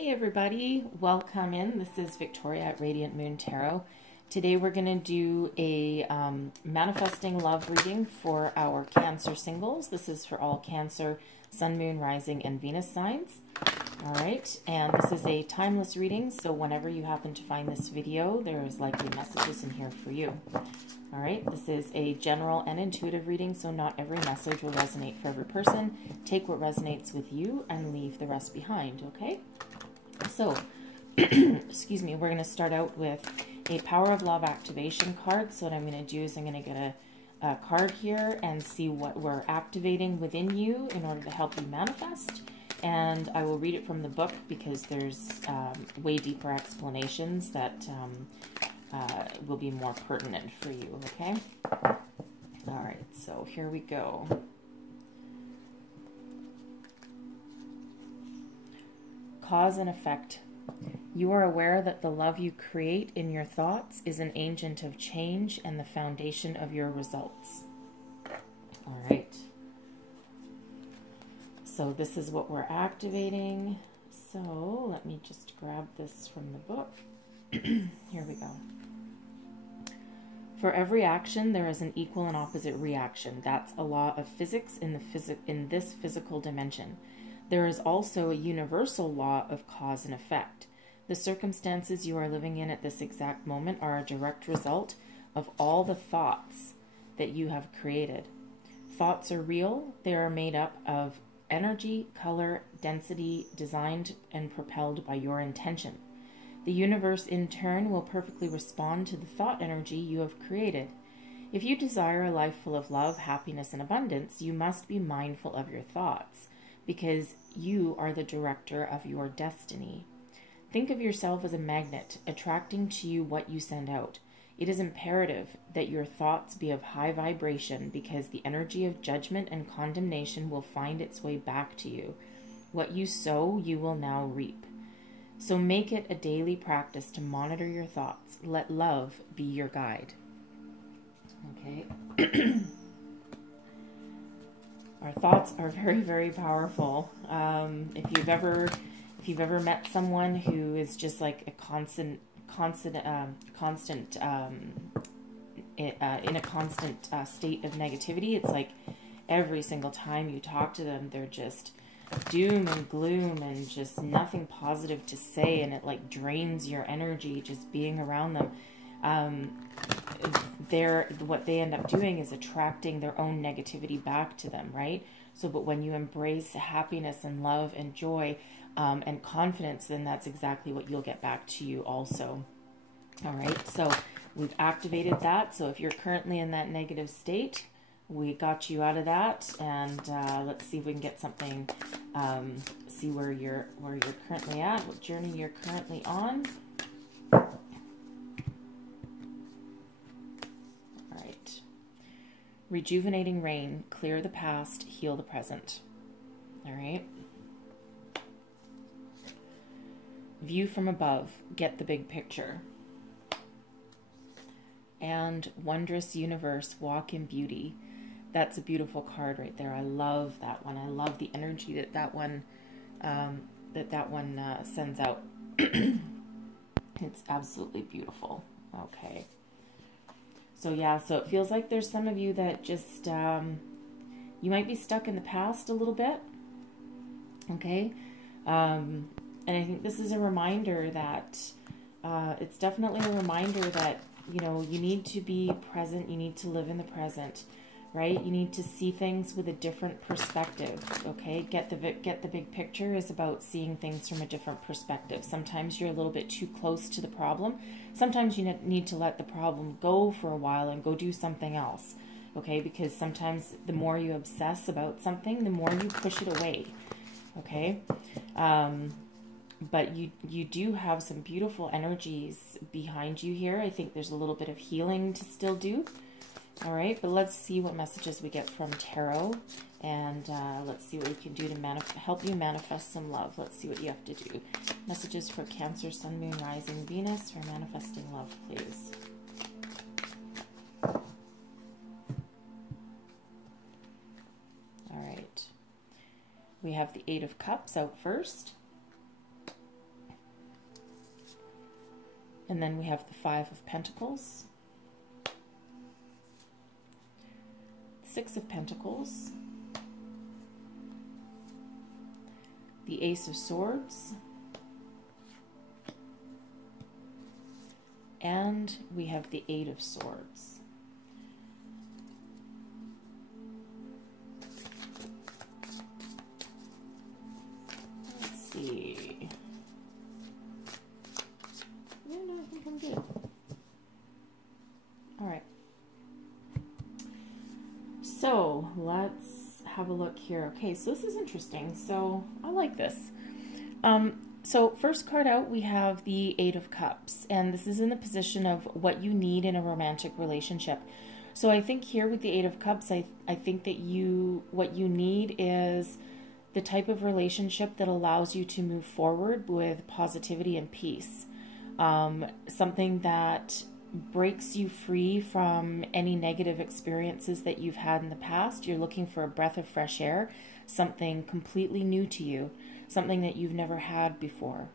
Hey everybody, welcome in. This is Victoria at Radiant Moon Tarot. Today we're going to do a manifesting love reading for our Cancer singles. This is for all Cancer, Sun, Moon, Rising, and Venus signs. All right, and this is a timeless reading, so whenever you happen to find this video, there is likely messages in here for you. All right, this is a general and intuitive reading, so not every message will resonate for every person. Take what resonates with you and leave the rest behind, okay? So, excuse me, we're going to start out with a Power of Love activation card. So what I'm going to do is I'm going to get a card here and see what we're activating within you in order to help you manifest. And I will read it from the book because there's way deeper explanations that will be more pertinent for you, okay? All right, so here we go. Cause and effect. You are aware that the love you create in your thoughts is an agent of change and the foundation of your results. All right. So this is what we're activating. So let me just grab this from the book. Here we go. For every action, there is an equal and opposite reaction. That's a law of physics in this physical dimension. There is also a universal law of cause and effect. The circumstances you are living in at this exact moment are a direct result of all the thoughts that you have created. Thoughts are real. They are made up of energy, color, density, designed and propelled by your intention. The universe, in turn, will perfectly respond to the thought energy you have created. If you desire a life full of love, happiness, and abundance, you must be mindful of your thoughts, because you are the director of your destiny. Think of yourself as a magnet, attracting to you what you send out. It is imperative that your thoughts be of high vibration, because the energy of judgment and condemnation will find its way back to you. What you sow, you will now reap. So make it a daily practice to monitor your thoughts. Let love be your guide. Okay. Our thoughts are very, very powerful. If you've ever met someone who is just like a constant state of negativity, it's like every single time you talk to them, they're just doom and gloom and just nothing positive to say, and it like drains your energy just being around them. What they end up doing is attracting their own negativity back to them, right? So, but when you embrace happiness and love and joy and confidence, then that's exactly what you'll get back to you also. All right, so we've activated that. So if you're currently in that negative state, we got you out of that, and let's see if we can get something, see where you're currently at, what journey you're currently on. Rejuvenating rain, clear the past, heal the present. All right. View from above, get the big picture. And wondrous universe, walk in beauty. That's a beautiful card right there. I love that one. I love the energy that one sends out. It's absolutely beautiful. Okay. So yeah, so it feels like there's some of you that just, you might be stuck in the past a little bit, okay? And I think this is a reminder that, it's definitely a reminder that, you know, you need to be present, you need to live in the present, right? You need to see things with a different perspective, okay? Get the big picture is about seeing things from a different perspective. Sometimes you're a little bit too close to the problem. Sometimes you need to let the problem go for a while and go do something else, okay? Because sometimes the more you obsess about something, the more you push it away, okay? But you do have some beautiful energies behind you here. I think there's a little bit of healing to still do. All right, but let's see what messages we get from Tarot, and let's see what we can do to help you manifest some love. Let's see what you have to do. Messages for Cancer, Sun, Moon, Rising, Venus for manifesting love, please. All right. We have the Eight of Cups out first. And then we have the Five of Pentacles, Six of Pentacles, the Ace of Swords, and we have the Eight of Swords. Let's see. Yeah, no, I think I'm good. All right. So let's have a look here. Okay, so this is interesting. So I like this. So first card out, we have the Eight of Cups, and this is in the position of what you need in a romantic relationship. So I think here with the Eight of Cups, I think that what you need is the type of relationship that allows you to move forward with positivity and peace. Something that breaks you free from any negative experiences that you've had in the past. You're looking for a breath of fresh air, something completely new to you, something that you've never had before,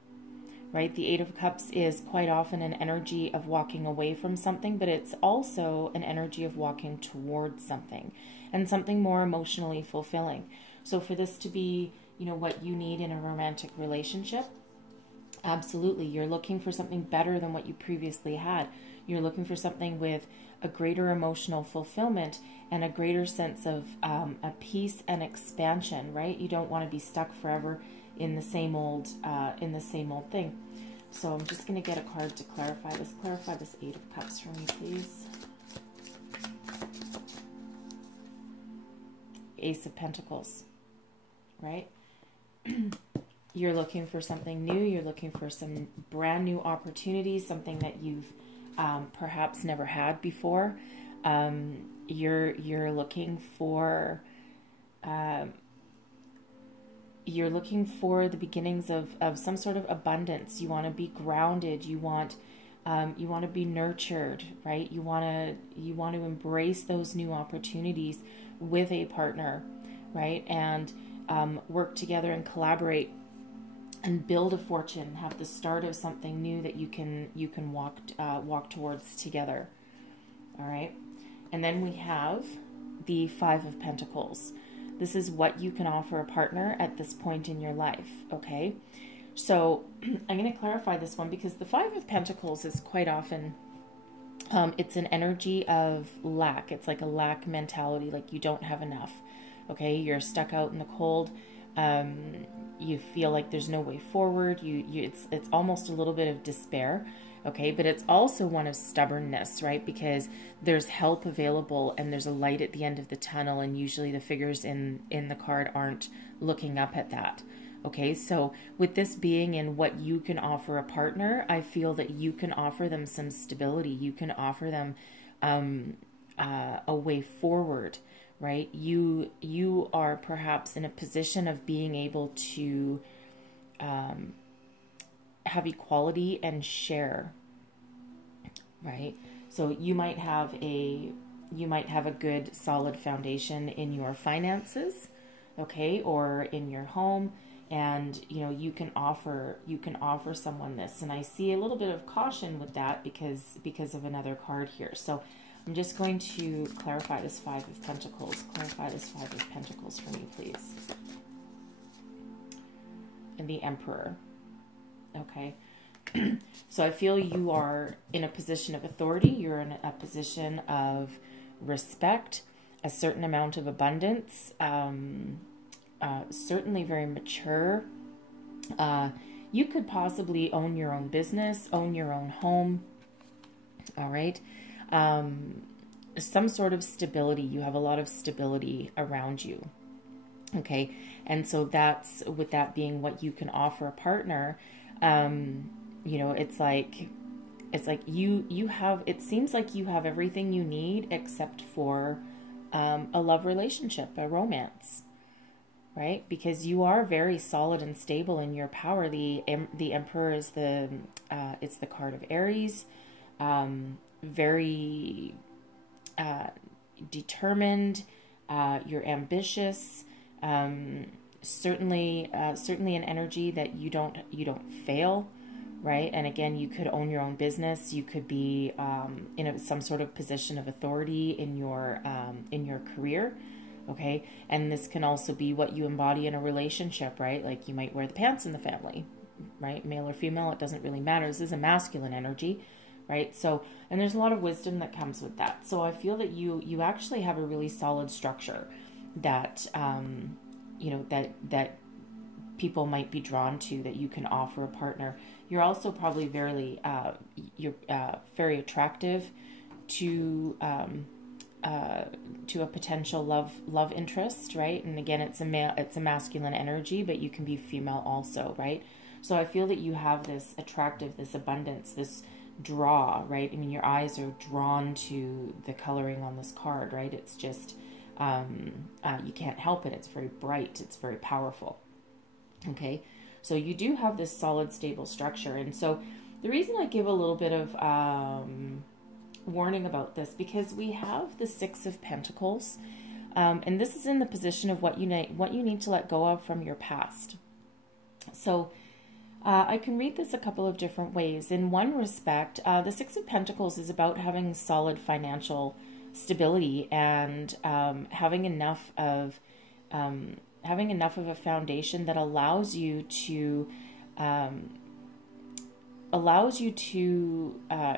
right? The Eight of Cups is quite often an energy of walking away from something, but it's also an energy of walking towards something and something more emotionally fulfilling. So for this to be, you know, what you need in a romantic relationship, absolutely. You're looking for something better than what you previously had. You're looking for something with a greater emotional fulfillment and a greater sense of a peace and expansion, right? You don't want to be stuck forever in the same old thing. So I'm just going to get a card to clarify this. Clarify this Eight of Cups for me, please. Ace of Pentacles, right? You're looking for something new. You're looking for some brand new opportunities, something that you've perhaps never had before. You're looking for the beginnings of some sort of abundance. You want to be grounded. You want to be nurtured, right? You want to embrace those new opportunities with a partner, right? And work together and collaborate and build a fortune, have the start of something new that you can walk towards together. All right. And then we have the Five of Pentacles. This is what you can offer a partner at this point in your life. Okay. So I'm going to clarify this one because the Five of Pentacles is quite often, it's an energy of lack. It's like a lack mentality, like you don't have enough. Okay. You're stuck out in the cold. You feel like there's no way forward. It's almost a little bit of despair. Okay. But it's also one of stubbornness, right? Because there's help available and there's a light at the end of the tunnel. And usually the figures in the card aren't looking up at that. Okay. So with this being in what you can offer a partner, I feel that you can offer them some stability. You can offer them, a way forward. Right? You are perhaps in a position of being able to have equality and share, right? So you might have a good solid foundation in your finances, okay, or in your home, and you know you can offer someone this. And I see a little bit of caution with that because of another card here. So I'm just going to clarify this Five of Pentacles. Clarify this Five of Pentacles for me, please. And the Emperor. Okay. So I feel you are in a position of authority. You're in a position of respect, a certain amount of abundance, certainly very mature. You could possibly own your own business, own your own home. All right. Some sort of stability. You have a lot of stability around you. Okay. And so that's, with that being what you can offer a partner, you know, it's like you have, it seems like you have everything you need except for, a love relationship, a romance, right? Because you are very solid and stable in your power. The Emperor is it's the card of Aries, very determined. You're ambitious. Certainly an energy that you don't fail, right? And again, you could own your own business. You could be in some sort of position of authority in your career, okay? And this can also be what you embody in a relationship, right? Like you might wear the pants in the family, right? Male or female, it doesn't really matter. This is a masculine energy, right? So, and there's a lot of wisdom that comes with that. So I feel that you actually have a really solid structure that that people might be drawn to, that you can offer a partner. You're also probably very very attractive to a potential love interest, right? And again, it's a masculine energy, but you can be female also, right? So I feel that you have this attractive, this abundance, this draw, right? I mean, your eyes are drawn to the coloring on this card, right? It's just you can't help it. It's very bright. It's very powerful. Okay, so you do have this solid, stable structure. And so the reason I give a little bit of warning about this, because we have the Six of Pentacles, and this is in the position of what you need to let go of from your past. So I can read this a couple of different ways. In one respect, the Six of Pentacles is about having solid financial stability and having enough of a foundation that allows you to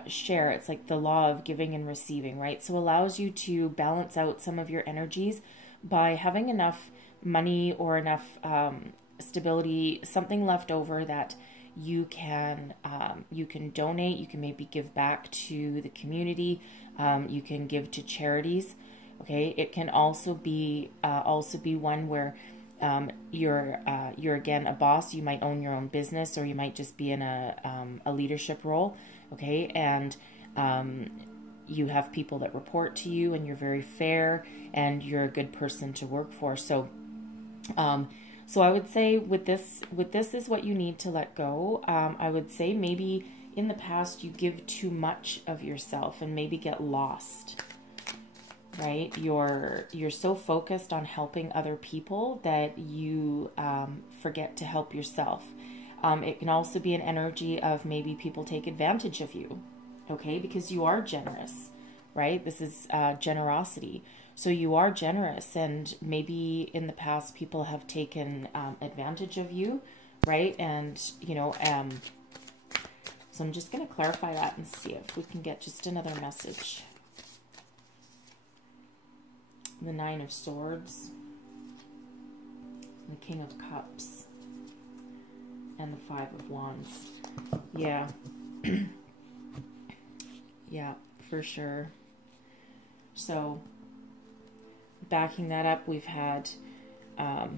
share. It's like the law of giving and receiving, right? So allows you to balance out some of your energies by having enough money or enough stability, something left over that you can donate. You can maybe give back to the community. You can give to charities. Okay, it can also be one where you're again a boss. You might own your own business, or you might just be in a leadership role. Okay, and you have people that report to you, and you're very fair, and you're a good person to work for. So so I would say with this is what you need to let go. I would say maybe in the past you give too much of yourself and maybe get lost. Right? You're so focused on helping other people that you forget to help yourself. It can also be an energy of maybe people take advantage of you, okay? Because you are generous, right? This is generosity. So you are generous, and maybe in the past people have taken advantage of you, right? And, so I'm just going to clarify that and see if we can get just another message. The Nine of Swords, the King of Cups, and the Five of Wands. Yeah. Yeah, for sure. So, backing that up, you've had a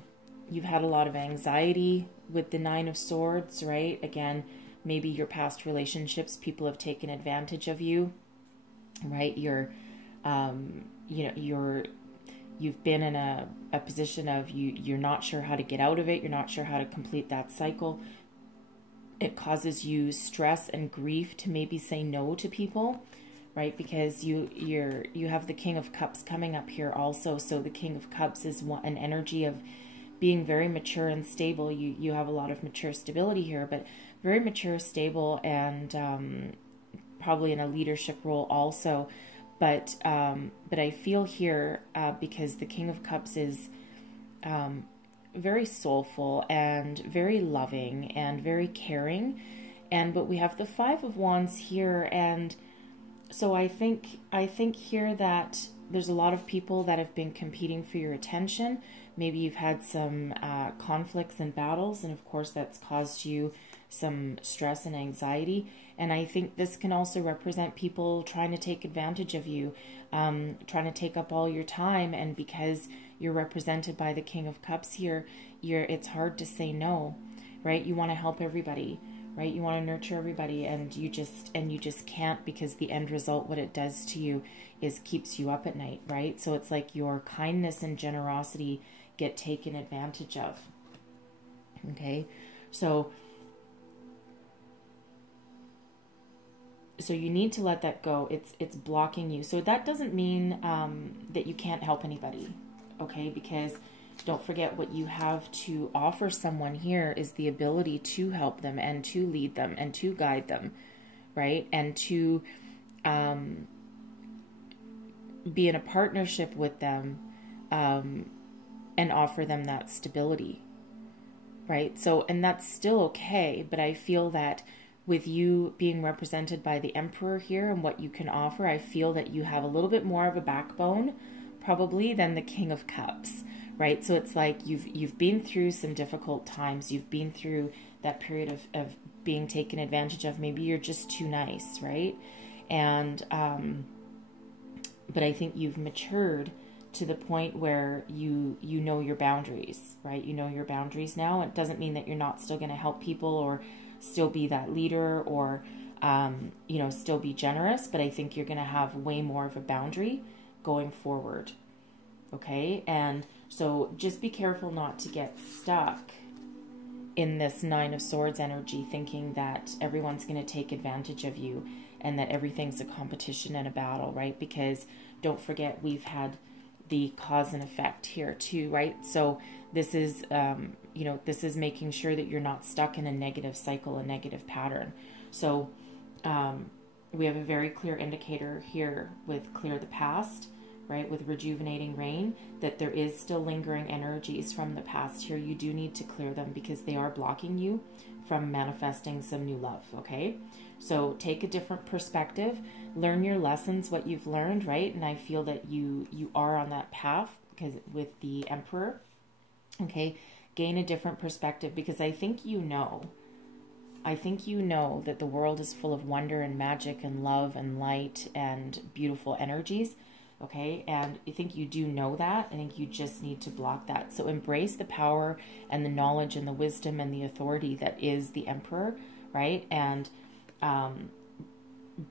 lot of anxiety with the Nine of Swords, right? Again, maybe your past relationships, people have taken advantage of you, right? You've been in a position of you're not sure how to get out of it. You're not sure how to complete that cycle. It causes you stress and grief to maybe say no to people, right? Because you have the King of Cups coming up here also. So the King of Cups is an energy of being very mature and stable. You have a lot of mature stability here, but very mature, stable, and probably in a leadership role also. But I feel here, because the King of Cups is very soulful and very loving and very caring, but we have the Five of Wands here, and so I think here that there's a lot of people that have been competing for your attention. Maybe you've had some conflicts and battles, and of course that's caused you some stress and anxiety. And I think this can also represent people trying to take advantage of you, trying to take up all your time. And because you're represented by the King of Cups here, it's hard to say no, right? You want to help everybody, right? You want to nurture everybody, and you just can't, because the end result, what it does to you is keeps you up at night, right? So it's like your kindness and generosity get taken advantage of. Okay, so you need to let that go. It's blocking you. So that doesn't mean that you can't help anybody, okay? Because don't forget what you have to offer someone here is the ability to help them and to lead them and to guide them, right? And to be in a partnership with them and offer them that stability, right? So, and that's still okay, but I feel that with you being represented by the Emperor here and what you can offer, I feel that you have a little bit more of a backbone probably than the King of Cups, right? So it's like you've been through some difficult times. You've been through that period of being taken advantage of. Maybe you're just too nice, right? And but I think you've matured to the point where you know your boundaries, right? You know your boundaries now. It doesn't mean that you're not still going to help people or still be that leader or, you know, still be generous, but I think you're going to have way more of a boundary going forward. Okay. And so just be careful not to get stuck in this Nine of Swords energy, thinking that everyone's going to take advantage of you and that everything's a competition and a battle, right? Because don't forget, we've had the cause and effect here too, right? So this is, you know, this is making sure that you're not stuck in a negative cycle, a negative pattern. So we have a very clear indicator here with clear the past, right? With rejuvenating rain, that there is still lingering energies from the past here. You do need to clear them because they are blocking you from manifesting some new love, okay? So take a different perspective, learn your lessons, what you've learned, right? And I feel that you are on that path because with the Emperor, okay? Gain a different perspective because I think you know that the world is full of wonder and magic and love and light and beautiful energies, okay? And I think you do know that. I think you just need to block that. So embrace the power and the knowledge and the wisdom and the authority that is the Emperor, right? And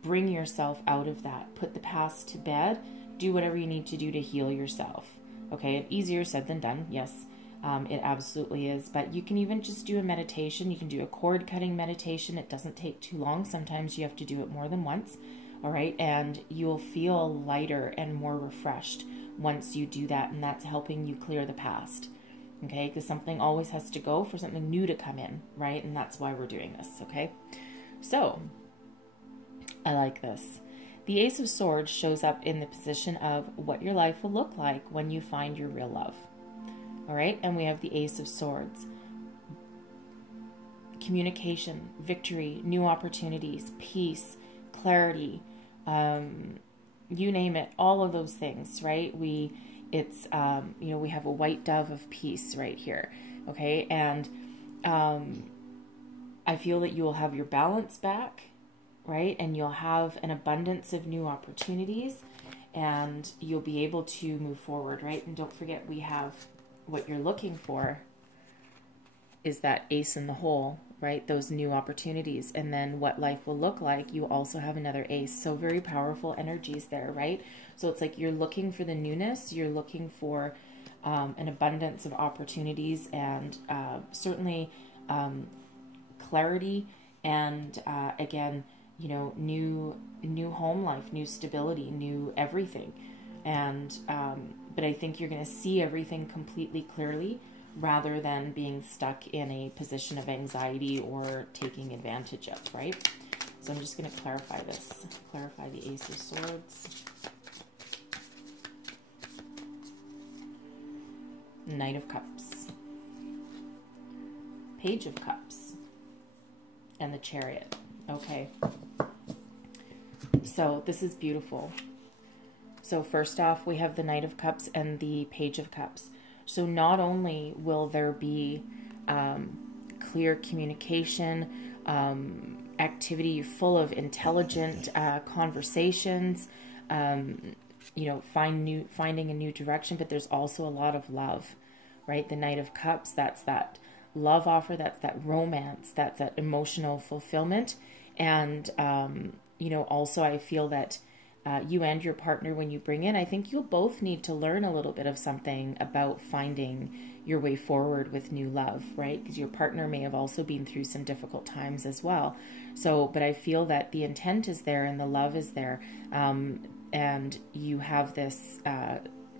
bring yourself out of that. Put the past to bed. Do whatever you need to do to heal yourself, okay? Easier said than done, yes. It absolutely is. But you can even just do a meditation. You can do a cord cutting meditation. It doesn't take too long. Sometimes you have to do it more than once. All right. And you'll feel lighter and more refreshed once you do that. And that's helping you clear the past. Okay. Because something always has to go for something new to come in. Right. And that's why we're doing this. Okay. So I like this. The Ace of Swords shows up in the position of what your life will look like when you find your real love. All right, and we have the Ace of Swords. Communication, victory, new opportunities, peace, clarity, you name it, all of those things, right? It's you know, we have a white dove of peace right here, okay? And I feel that you will have your balance back, right? And you'll have an abundance of new opportunities and you'll be able to move forward, right? And don't forget, we have what you're looking for is that ace in the hole, right? Those new opportunities. And then what life will look like, you also have another ace. So very powerful energies there, right? So it's like you're looking for the newness. You're looking for an abundance of opportunities and certainly clarity and again, you know, new home life, new stability, new everything. And but I think you're going to see everything completely clearly rather than being stuck in a position of anxiety or taking advantage of, right? So I'm just going to clarify this. Clarify the Ace of Swords. Knight of Cups. Page of Cups. And the Chariot. Okay. So this is beautiful. So first off, we have the Knight of Cups and the Page of Cups. So not only will there be clear communication, activity full of intelligent conversations, you know, finding a new direction, but there's also a lot of love, right? The Knight of Cups, that's that love offer, that's that romance, that's that emotional fulfillment. And, you know, also I feel that you and your partner, when you bring in, I think you'll both need to learn a little bit of something about finding your way forward with new love, right? Because your partner may have also been through some difficult times as well. So, but I feel that the intent is there and the love is there. And you have this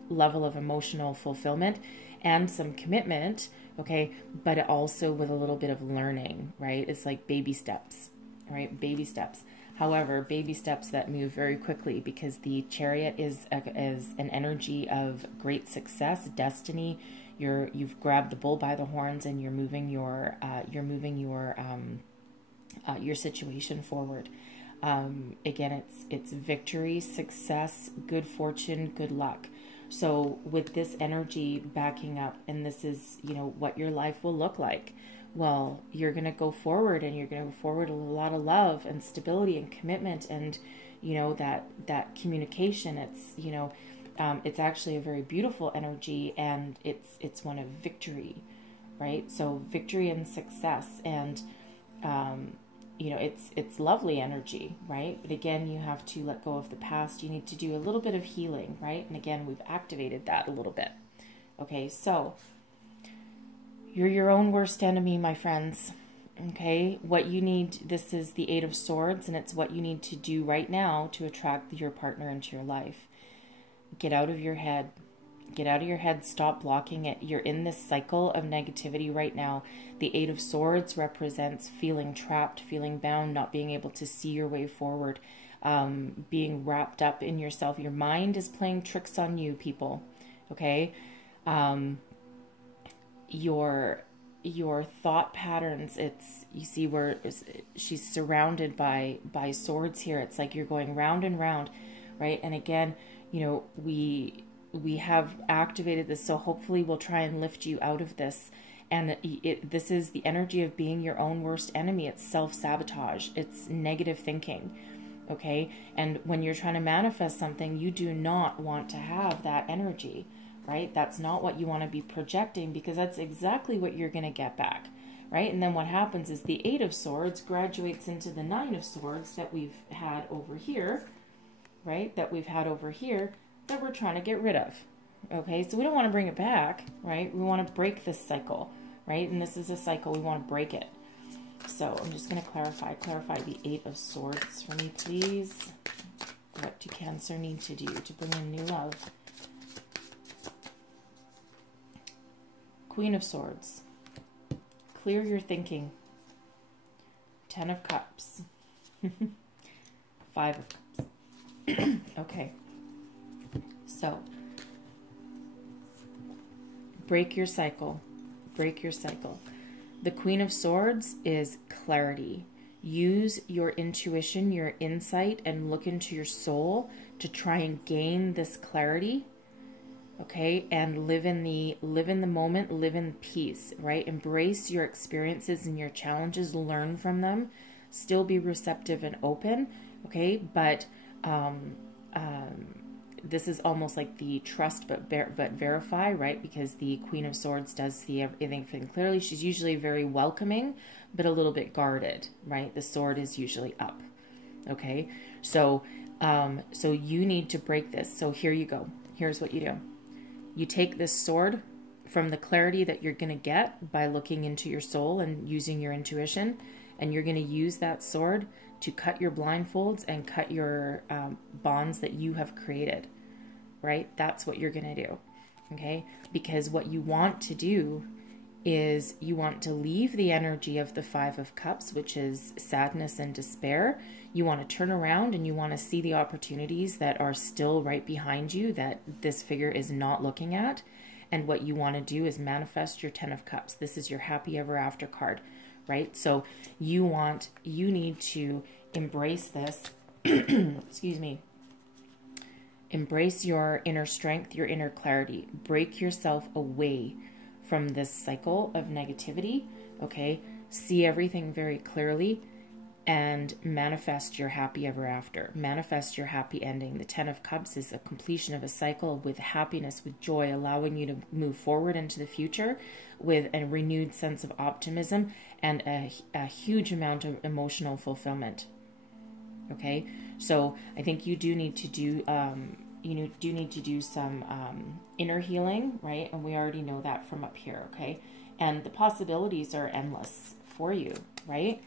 level of emotional fulfillment. and some commitment, okay, but also with a little bit of learning, right? It's like baby steps, right? Baby steps. However, baby steps that move very quickly, because the Chariot is an energy of great success, destiny. You've grabbed the bull by the horns, and you're moving your situation forward. Again, it's victory, success, good fortune, good luck. So with this energy backing up, and this is, you know, what your life will look like. Well, you're going to go forward, and you're going to go forward with a lot of love and stability and commitment, and, you know, that communication. It's, you know, it's actually a very beautiful energy, and it's one of victory, right? So victory and success, and, you know, it's lovely energy, right? But again, you have to let go of the past. You need to do a little bit of healing, right? And again, we've activated that a little bit. Okay, so you're your own worst enemy, my friends. Okay, what you need, this is the Eight of Swords, and it's what you need to do right now to attract your partner into your life. Get out of your head. Get out of your head. Stop blocking it. You're in this cycle of negativity right now. The Eight of Swords represents feeling trapped, feeling bound, not being able to see your way forward, being wrapped up in yourself. Your mind is playing tricks on you, people. Okay? Your thought patterns, it's, you see where she's surrounded by swords here. It's like you're going round and round, right? And again, you know, we have activated this, so hopefully we'll try and lift you out of this. And this is the energy of being your own worst enemy. It's self-sabotage. It's negative thinking, okay? And when you're trying to manifest something, you do not want to have that energy, right? That's not what you want to be projecting, because that's exactly what you're going to get back, right? And then what happens is the Eight of Swords graduates into the Nine of Swords that we've had over here, right? That we've had over here, that we're trying to get rid of. Okay, so we don't want to bring it back, right? We want to break this cycle, right? And this is a cycle, we want to break it. So I'm just going to clarify the Eight of Swords for me, please. What do Cancer need to do to bring in new love? Queen of Swords. Clear your thinking. Ten of Cups. Five of Cups. Okay. So, break your cycle. Break your cycle. The Queen of Swords is clarity. Use your intuition, your insight, and look into your soul to try and gain this clarity. Okay, and live in the moment, live in peace, right? Embrace your experiences and your challenges, learn from them, still be receptive and open, okay? But this is almost like the trust but verify, right? Because the Queen of Swords does see everything clearly. She's usually very welcoming, but a little bit guarded, right? The sword is usually up, okay? So, so you need to break this. So here you go. Here's what you do. You take this sword from the clarity that you're going to get by looking into your soul and using your intuition, and you're going to use that sword to cut your blindfolds and cut your bonds that you have created, right? That's what you're going to do, okay? Because what you want to do is you want to leave the energy of the Five of Cups, which is sadness and despair. You want to turn around and you want to see the opportunities that are still right behind you that this figure is not looking at. And what you want to do is manifest your Ten of Cups. This is your happy ever after card, right? So you need to embrace this, excuse me, embrace your inner strength, your inner clarity, break yourself away from this cycle of negativity, okay? See everything very clearly and manifest your happy ever after. Manifest your happy ending. The Ten of Cups is a completion of a cycle with happiness, with joy, allowing you to move forward into the future with a renewed sense of optimism and a huge amount of emotional fulfillment. Okay, so I think you do need to do some inner healing, right? And we already know that from up here, okay? And the possibilities are endless for you, right?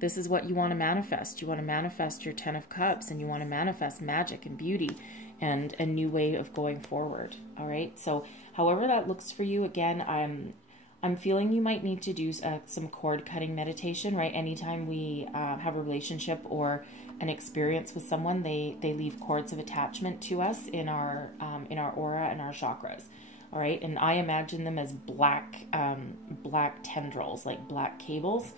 This is what you want to manifest. You want to manifest your Ten of Cups, and you want to manifest magic and beauty and a new way of going forward, all right? So However that looks for you, again, I'm feeling you might need to do some cord cutting meditation, right? Anytime we have a relationship or an experience with someone, they leave cords of attachment to us in our aura and our chakras. All right, and I imagine them as black tendrils, like black cables.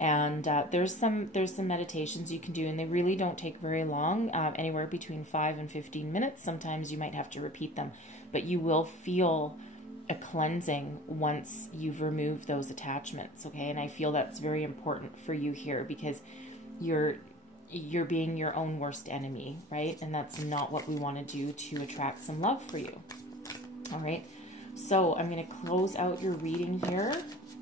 And there's some meditations you can do, and they really don't take very long, anywhere between 5 and 15 minutes. Sometimes you might have to repeat them, but you will feel a cleansing once you've removed those attachments. Okay, and I feel that's very important for you here, because you're being your own worst enemy, right? And that's not what we want to do to attract some love for you. All right, so I'm going to close out your reading here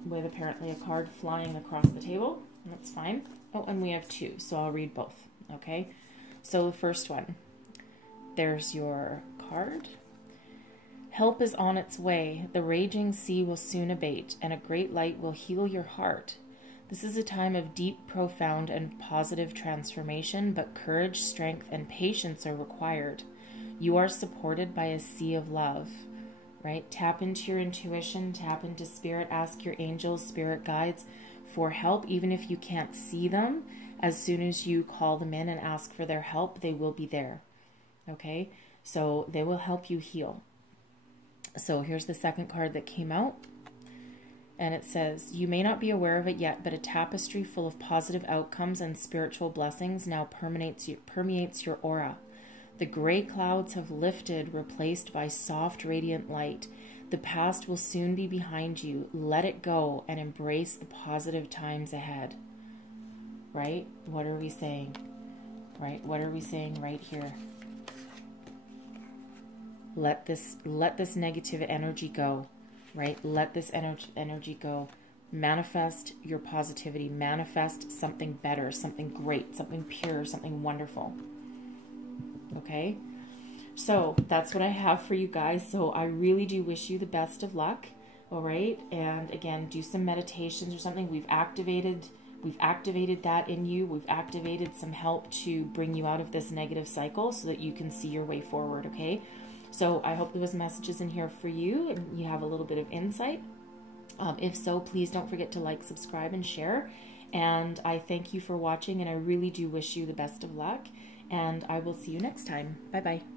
with apparently a card flying across the table. That's fine. Oh, and we have 2, so I'll read both. Okay, so the first one, there's your card. Help is on its way. The raging sea will soon abate, and a great light will heal your heart. This is a time of deep, profound, and positive transformation, but courage, strength, and patience are required. You are supported by a sea of love, right? Tap into your intuition, tap into spirit, ask your angels, spirit guides for help, even if you can't see them. As soon as you call them in and ask for their help, they will be there, okay? So they will help you heal. So here's the second card that came out. And it says, you may not be aware of it yet, but a tapestry full of positive outcomes and spiritual blessings now permeates your aura. The gray clouds have lifted, replaced by soft, radiant light. The past will soon be behind you. Let it go and embrace the positive times ahead. Right? What are we saying? Right? What are we saying right here? Let this negative energy go. Right? Let this energy go. Manifest your positivity. Manifest something better, something great, something pure, something wonderful. Okay? So that's what I have for you guys. So I really do wish you the best of luck. All right? And again, do some meditations or something. We've activated that in you. We've activated some help to bring you out of this negative cycle so that you can see your way forward. Okay? So I hope there was messages in here for you and you have a little bit of insight. If so, please don't forget to like, subscribe, and share. And I thank you for watching, and I really do wish you the best of luck. And I will see you next time. Bye-bye.